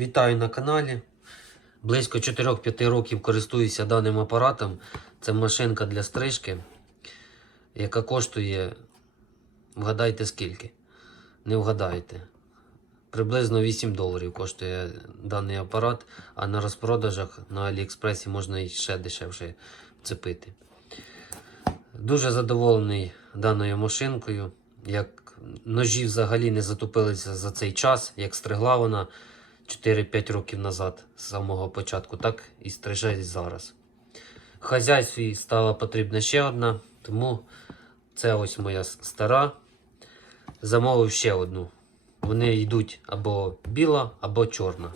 Вітаю на каналі. Близько 4-5 років користуюся даним апаратом. Це машинка для стрижки, яка коштує, вгадайте скільки. Не вгадаєте. Приблизно 8 доларів коштує даний апарат, а на розпродажах на Аліекспресі можна і ще дешевше вцепити. Дуже задоволений даною машинкою. Як ножі взагалі не затупилися за цей час, як стригла вона 4-5 років назад, з самого початку, так і стриже зараз. Хазяйстві стала потрібна ще одна, тому це ось моя стара. Замовив ще одну. Вони йдуть або біла, або чорна.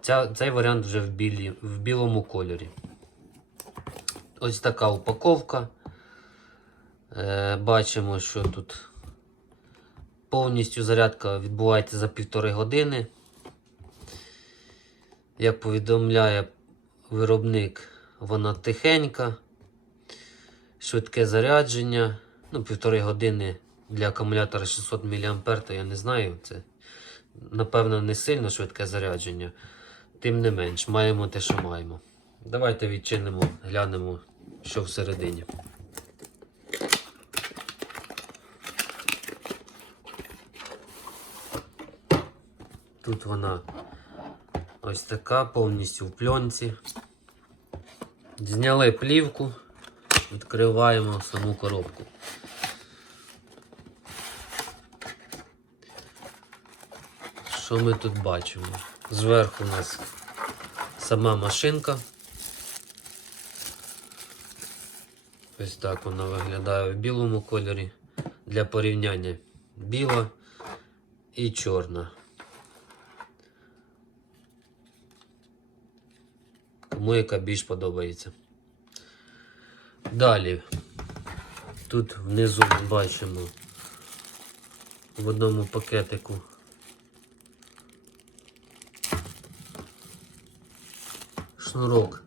Ця, цей варіант вже в, білі, в білому кольорі. Ось така упаковка. Е, бачимо, що тут повністю зарядка відбувається за півтори години. Як повідомляє виробник, вона тихенька, швидке зарядження. Ну, півтори години для акумулятора 600 мА, то я не знаю. Це, напевно, не сильно швидке зарядження. Тим не менш, маємо те, що маємо. Давайте відчинимо, глянемо, що всередині. Тут вона ось така, повністю в пленці. Зняли плівку, відкриваємо саму коробку. Що ми тут бачимо? Зверху у нас сама машинка. Ось так вона виглядає в білому кольорі. Для порівняння біла і чорна. Кому яка більш подобається. Далі. Тут внизу ми бачимо в одному пакетику шнурок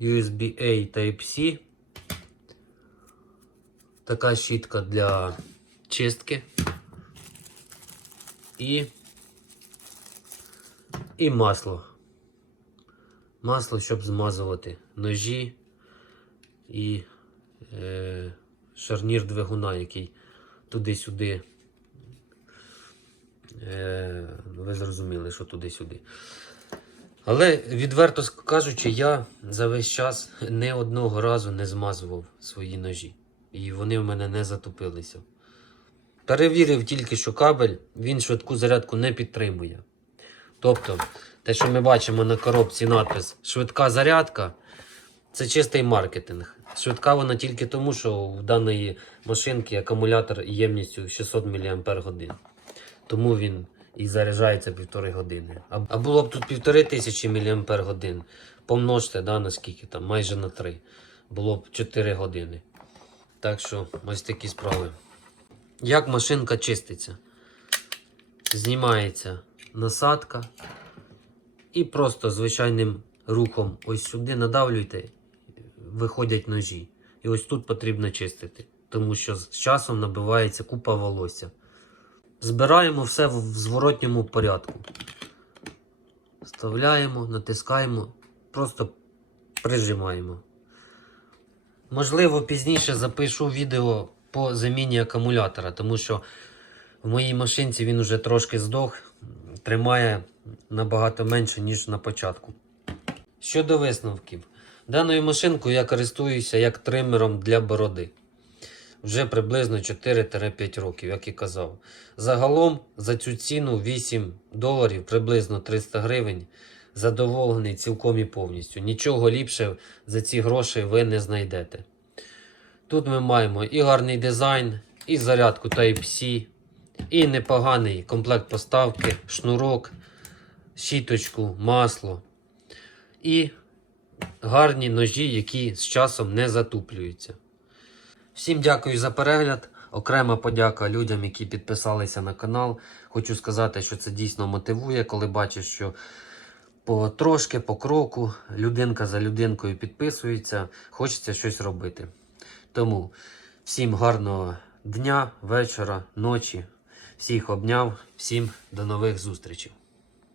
USB-A Type-C. Така щітка для чистки. І, і масло. Масло, щоб змазувати ножі і е, шарнір двигуна, який туди-сюди. Е, ви зрозуміли, що туди-сюди. Але, відверто кажучи, я за весь час не одного разу не змазував свої ножі. І вони в мене не затопилися. Перевірив тільки, що кабель він швидку зарядку не підтримує. Тобто, те, що ми бачимо на коробці надпис Швидка зарядка це чистий маркетинг. Швидка вона тільки тому, що в даної машинки акумулятор ємністю 600 мАч. Тому він і заряджається півтори години. А, було б тут півтори тисячі мАч, помножте да, на скільки там, майже на 3. Було б 4 години. Так що ось такі справи. Як машинка чиститься? Знімається насадка. І просто звичайним рухом ось сюди надавлюйте, виходять ножі. І ось тут потрібно чистити, тому що з часом набивається купа волосся. Збираємо все в зворотньому порядку. Вставляємо, натискаємо, просто прижимаємо. Можливо, пізніше запишу відео по заміні акумулятора, тому що в моїй машинці він вже трошки здох, тримає набагато менше, ніж на початку. Щодо висновків, даною машинкою я користуюся як тримером для бороди. Вже приблизно 4-5 років, як і казав. Загалом за цю ціну 8 доларів, приблизно 300 гривень. Задоволений цілком і повністю. Нічого ліпше за ці гроші ви не знайдете. Тут ми маємо і гарний дизайн, і зарядку Type-C, і непоганий комплект поставки, шнурок, щіточку, масло. І гарні ножі, які з часом не затуплюються. Всім дякую за перегляд. Окрема подяка людям, які підписалися на канал. Хочу сказати, що це дійсно мотивує, коли бачиш, що потрошки, по кроку, людинка за людинкою підписується, хочеться щось робити. Тому всім гарного дня, вечора, ночі. Всіх обняв, всім до нових зустрічей.